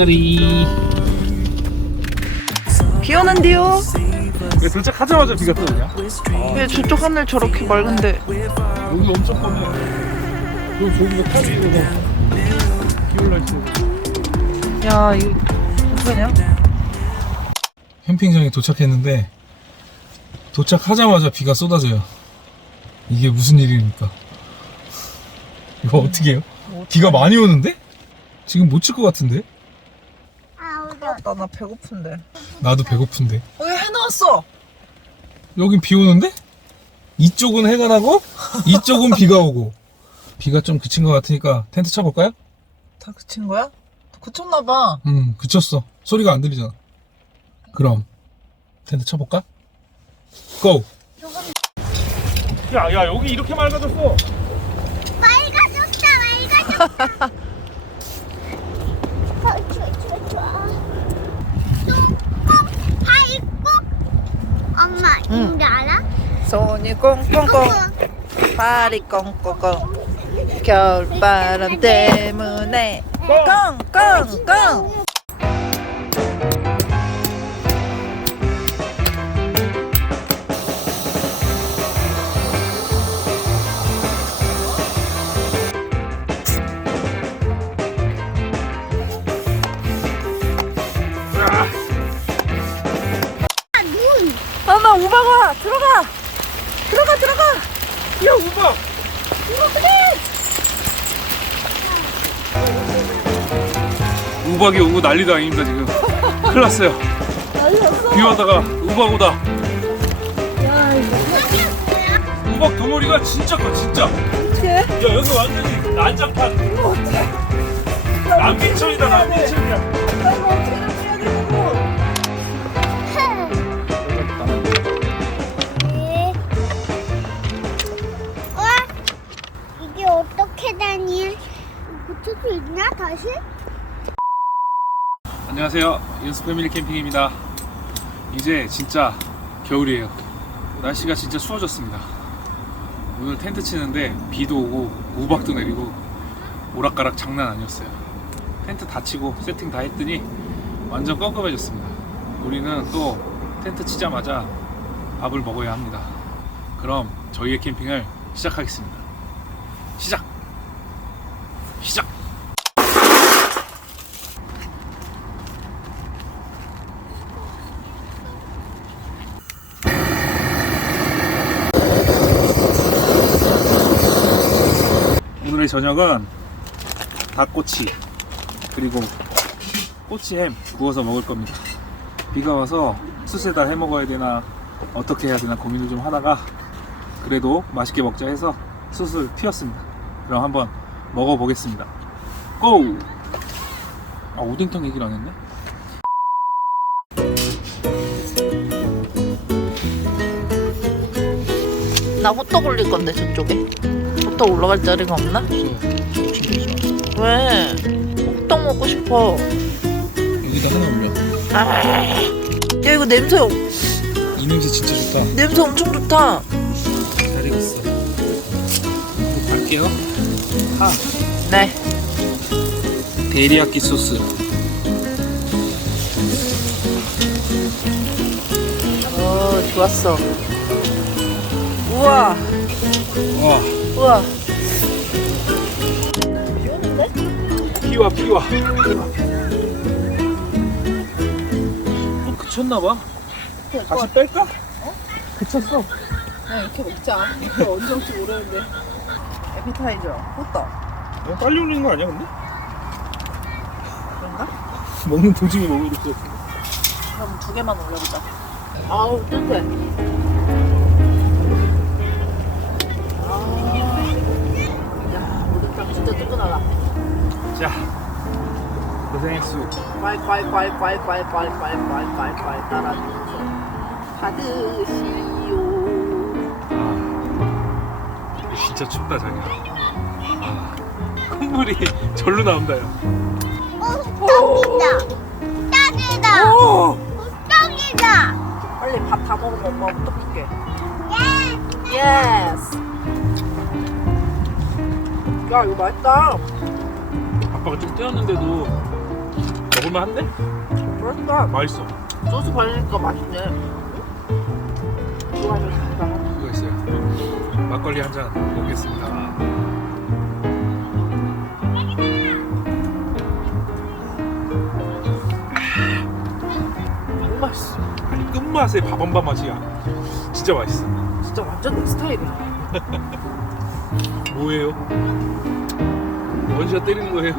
자리. 비 오는데요? 왜 도착하자마자 비가 또 오냐? 왜 저쪽 하늘 저렇게 맑은데 여기 엄청 뻔해. 여기 저기가 비 올라 있어. 야 이거 어떡하냐? 캠핑장에 도착했는데 도착하자마자 비가 쏟아져요. 이게 무슨 일입니까? 이거 어떻게 해요? 비가 많이 오는데? 지금 못 칠 것 같은데? 나, 나 배고픈데 나도 배고픈데. 어 해놨어 여긴 비 오는데? 이쪽은 해가 나고 이쪽은 비가 오고 비가 좀 그친 것 같으니까 텐트 쳐볼까요? 다 그친 거야? 그쳤나 봐 음 그쳤어 소리가 안 들리잖아 그럼 텐트 쳐볼까? 고! 야, 야, 여기 이렇게 맑아졌어. 맑아졌다 맑아졌다 어, 좋아 좋아 좋아 똥꼭 밟고 엄마 응. 인지 알아? 손이 꽁꽁꽁 발이 꽁꽁꽁. 겨울바람 때문에 꽁꽁꽁 우박이 오고 난리도 아닙니다 지금. 큰일 났어요. 비 오다가 우박 오다. 우박 덩어리가 진짜 커 진짜. 어떻게 야 여기 완전히 난장판. 남기천이다 남기천이야. 네. 와 이게 어떻게 다니? 붙일 수 있나 다시? 안녕하세요. 윤수 패밀리 캠핑입니다. 이제 진짜 겨울이에요. 날씨가 진짜 추워졌습니다. 오늘 텐트 치는데 비도 오고 우박도 내리고 오락가락 장난 아니었어요. 텐트 다 치고 세팅 다 했더니 완전 껌껌해졌습니다. 우리는 또 텐트 치자마자 밥을 먹어야 합니다. 그럼 저희의 캠핑을 시작하겠습니다. 오늘의 저녁은 닭꼬치 그리고 꼬치햄 구워서 먹을 겁니다. 비가 와서 숯에다 해 먹어야 되나 어떻게 해야 되나 고민을 좀 하다가 그래도 맛있게 먹자 해서 숯을 피웠습니다. 그럼 한번 먹어보겠습니다. 고! 아 오뎅탕 얘기를 안 했네? 나 호떡 올릴 건데 저쪽에 호떡 올라갈 자리가 없나? 왜? 호떡 먹고 싶어 여기다 하나 올려 야 이거 냄새 이 냄새 진짜 좋다 냄새 엄청 좋다 잘 익었어. 이거 갈게요. 파, 네 데리야끼 소스. 어, 좋았어. 우와, 와, 우와. 피와 피와. 또 그쳤나봐. 다시 뺄까? 그쳤어. 그냥 이렇게 먹자. 이거 언제 올지 모르는데. 에피타이저, 호떡. 너무 빨리 올리는 거 아니야 근데? 그런가? 먹는 도중에 먹어야 될것 같아. 그럼 두 개만 올려보자. 아우, 뜨뜻 뜨끈하다. 자, 고생했어. 콸콸콸콸콸콸콸콸콸콸 따라주면서 받으시오. 아, 진짜 춥다 자기야. 아, 콧물이 절로 나온다 요. 어 떡이다 떡이다 오! 떡이다 빨리 밥 다 먹으면 엄마 줄게. 예 예스. 야, 이거 맛있다. 아빠가 좀 떼었는데도 먹을만 한데? 그러니까 맛있어. 소스 바르니까 맛있네. 좋아하셨습니다. 그거 있어요. 막걸리 한 잔 먹겠습니다. 너무 맛있어. 아니 끝맛에 밥한밥 맛이야. 진짜 맛있어. 진짜 완전 내 스타일이야. 뭐예요? 원샷 때리는 거예요?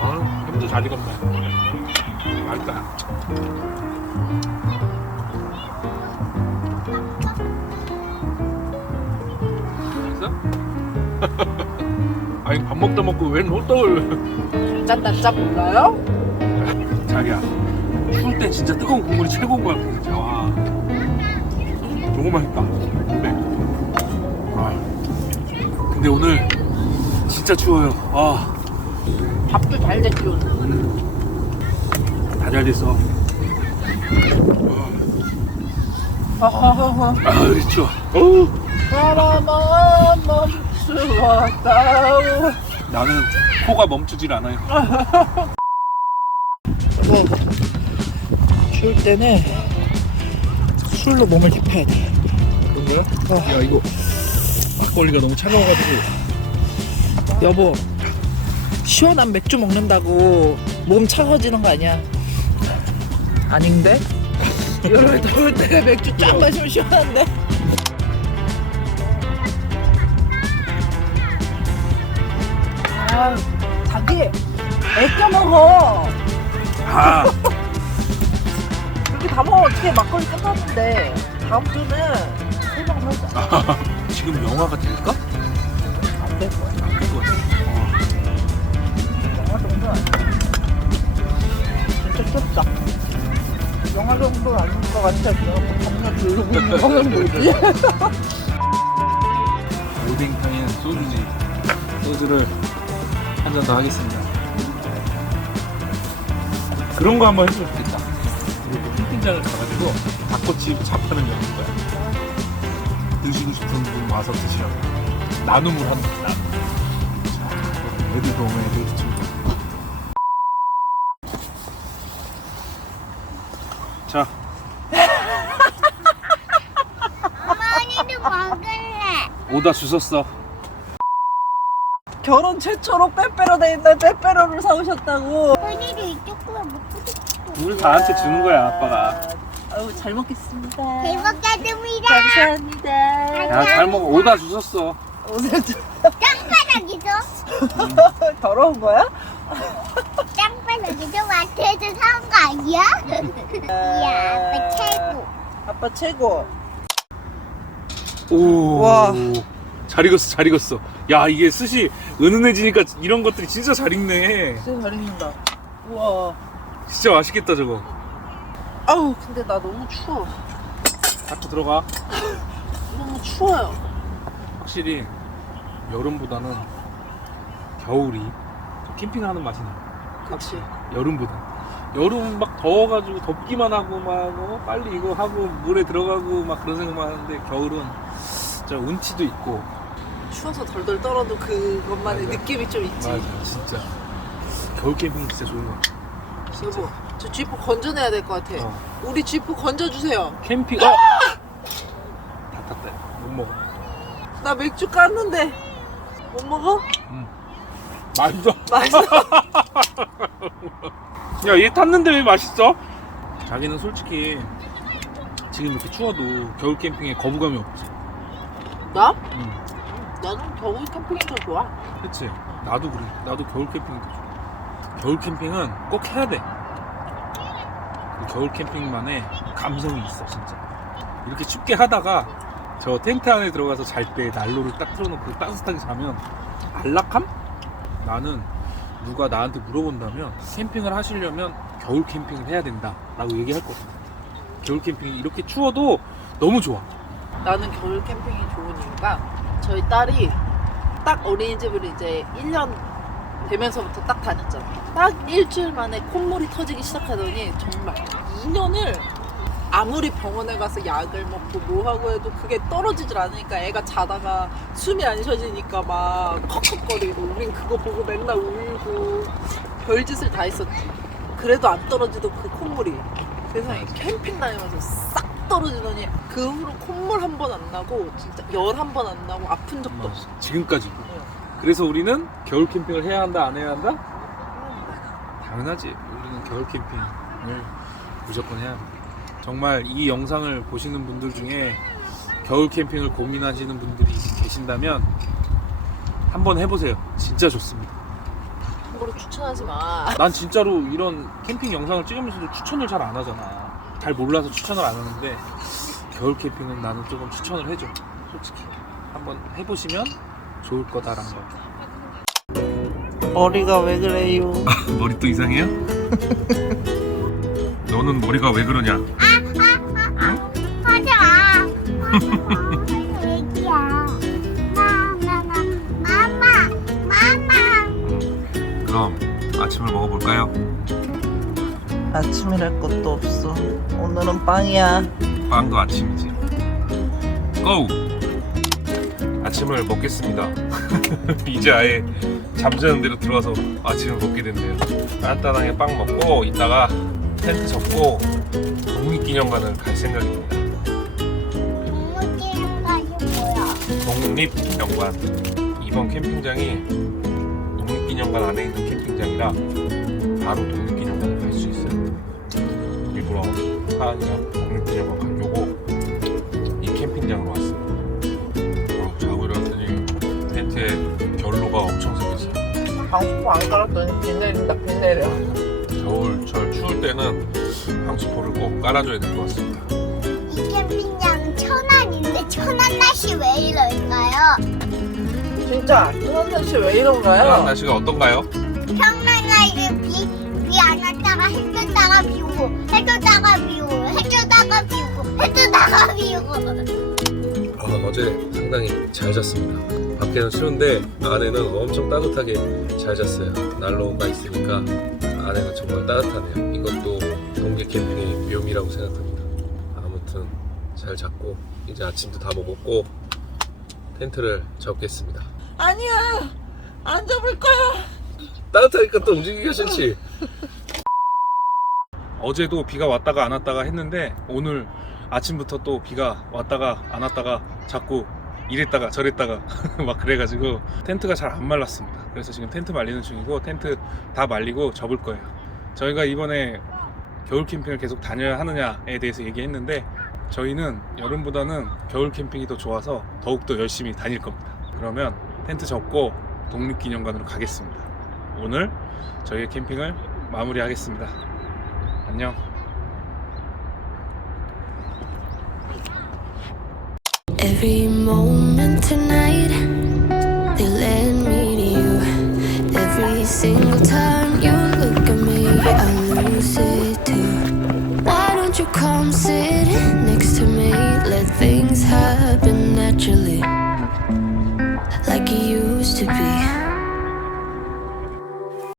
아, 햄도 잘 익었네. 맛있다. 맛있어? 아니 밥 먹다 먹고 웬 호떡을 짠단짠 몰라요? 자기야 추울 땐 진짜 뜨거운 국물이 최고인 거야 진짜 와 너무 맛있다 근데 오늘 진짜 추워요 아 밥도 잘 됐죠. 다 잘 됐어 하하하하. 아 그래 추워 어우 바람아 멈추었다오. 나는 코가 멈추질 않아요 뭐 추울 때는 술로 몸을 데펴야 돼. 그런 거야? 야 이거 막걸리가 너무 차가워가지고 여보 시원한 맥주 먹는다고 몸 차가워지는 거 아니야? 아닌데? 여름에 더울 때 맥주 쫙 마시면 시원한데? 아 자기 애껴 먹어 아 그렇게 다 먹으면 어떻게 막걸리 끝났는데 다음 주는 세병 사자 지금 영화가 될까? 안될 거야 안될 것 같아 어. 영화 정도 아니야. 진짜 좁다. 영화 정도 아닌 것 같아. 내가 담요 두르고 있는 거는 뭐지? 오뎅탕엔 소주지 소주를 한 잔 더 하겠습니다 그런 거 한번 했으면 좋겠다 그리고 캠핑장을 가가지고 닭꼬치 잡하는 영화인 거야 드시고 싶은 분 와서 드시라고 나눔을 거야 나눔 자, 애들도 오면 애들 친구 자 어머니도 먹을래. 오다 주웠어 결혼 최초로 빼빼로 돼 있는 빼빼로를 사오셨다고. 어머니도 이쪽 거 먹고 싶어. 물 다한테 주는 거야 아빠가 아유 잘 먹겠습니다. 잘 먹겠습니다. 감사합니다. 야 잘 먹어 오다 오늘 좀 땅바닥이죠? 더러운 거야? 땅바닥이죠? 마트에서 사온 거 아니야? 이야, 아빠 최고. 아빠 최고. 오. 와. 잘 익었어, 잘 익었어. 야, 이게 숯이 은은해지니까 이런 것들이 진짜 잘 익네. 진짜 잘 익는다. 우와. 진짜 맛있겠다, 저거. 아우 근데 나 너무 추워. 자꾸 들어가. 너무 추워요. 확실히 여름보다는 겨울이 좀 캠핑하는 맛이 나. 그렇지. 여름보다. 여름 막 더워가지고 덥기만 하고 막 어, 빨리 이거 하고 물에 들어가고 막 그런 생각만 하는데 겨울은 진짜 운치도 있고 추워서 덜덜 떨어도 그것만의 맞아. 느낌이 좀 있지. 맞아 진짜 겨울 캠핑 진짜 좋은 거 같아. 여보, 저 쥐포 건져내야 될 것 같아. 어. 우리 쥐포 건져주세요. 캠핑 어! 다 탔다 못 먹어 나 맥주 깠는데 못 먹어? 맛있어 맛있어. 야 얘 탔는데 왜 맛있어? 자기는 솔직히 지금 이렇게 추워도 겨울 캠핑에 거부감이 없지 나? 응 나는 겨울 캠핑이 더 좋아. 그치 나도 그래 나도 겨울 캠핑이 더 좋아 겨울 캠핑은 꼭 해야 돼. 겨울 캠핑만의 감성이 있어 진짜. 이렇게 춥게 하다가 저 텐트 안에 들어가서 잘 때 난로를 딱 틀어놓고 따뜻하게 자면 안락함? 나는 누가 나한테 물어본다면 캠핑을 하시려면 겨울 캠핑을 해야 된다 라고 얘기할 것 같아 겨울 캠핑이 이렇게 추워도 너무 좋아. 나는 겨울 캠핑이 좋은 이유가 저희 딸이 딱 어린이집을 이제 1년 되면서부터 딱 다녔잖아. 딱 일주일 만에 콧물이 터지기 시작하더니 정말 2년을 아무리 병원에 가서 약을 먹고 뭐 하고 해도 그게 떨어지질 않으니까 애가 자다가 숨이 안 쉬어지니까 막 컥컥거리고 우린 그거 보고 맨날 울고 별짓을 다 했었지 그래도 안 떨어지던 그 콧물이 세상에 캠핑 다니면서 싹 떨어지더니 그 후로 콧물 한 번 안 나고 진짜 열 한 번 안 나고 아픈 적도 없어 지금까지. 응. 그래서 우리는 겨울 캠핑을 해야 한다, 안 해야 한다? 당연하지. 우리는 겨울 캠핑을 무조건 해야 합니다. 정말 이 영상을 보시는 분들 중에 겨울 캠핑을 고민하시는 분들이 계신다면 한번 해보세요. 진짜 좋습니다. 함부로 추천하지 마 난 진짜로 이런 캠핑 영상을 찍으면서도 추천을 잘 안 하잖아. 잘 몰라서 추천을 안 하는데 겨울 캠핑은 나는 조금 추천을 해줘. 솔직히 한번 해보시면 좋을 거다라는 거. 머리가 왜 그래요? 머리 또 이상해요? 너는 머리가 왜 그러냐? 하자. 얘기야. 마마마 마마 마마. 그럼 아침을 먹어볼까요? 아침이랄 것도 없어 오늘은 빵이야 빵도 아침이지. 고! 아침을 먹겠습니다. 이제 아예 잠자는 대로 들어와서 아침을 먹게 됐네요. 간단하게 빵 먹고 이따가 텐트 접고 독립기념관을 갈 생각입니다. 독립기념관 이번 캠핑장이 독립기념관 안에 있는 캠핑장이라 바로 독립기념관을 갈 수 있어요 일부러 사안이랑 독립기념관 가려고 이 캠핑장으로 왔습니다 방수포 안 깔았더니 비 내린다 비 내려 겨울철 추울 때는 방수포를 꼭 깔아줘야 될 것 같습니다 이 캠핑장 천안인데 천안 날씨 왜 이럴까요? 진짜 이런 날씨 왜 이런 이런가요? 날씨가 어떤가요? 평난 날에 비비 안 왔다가 해 떴다가 비 오고 해 떴다가 비 오고 해 떴다가 비 오고 해 떴다가 비 오고 아, 어제 상당히 잘 잤습니다. 밖에는 추운데 안에는 엄청 따뜻하게 잘 잤어요. 난로가 있으니까 안에는 정말 따뜻하네요. 이것도 동계 캠핑의 묘미라고 생각합니다. 아무튼 잘 잤고 이제 아침도 다 먹었고 텐트를 접겠습니다. 아니야 안 잡을 거야 따뜻하니까 또 움직이기가 싫지. 어제도 비가 왔다가 안 왔다가 했는데 오늘 아침부터 또 비가 왔다가 안 왔다가 자꾸 이랬다가 저랬다가 막 그래가지고 텐트가 잘 안 말랐습니다. 그래서 지금 텐트 말리는 중이고 텐트 다 말리고 접을 거예요. 저희가 이번에 겨울 캠핑을 계속 다녀야 하느냐에 대해서 얘기했는데 저희는 여름보다는 겨울 캠핑이 더 좋아서 더욱더 열심히 다닐 겁니다. 그러면 텐트 접고 독립기념관으로 가겠습니다. 오늘 저희의 캠핑을 마무리하겠습니다. 안녕. Every moment tonight, they me to you. Every single time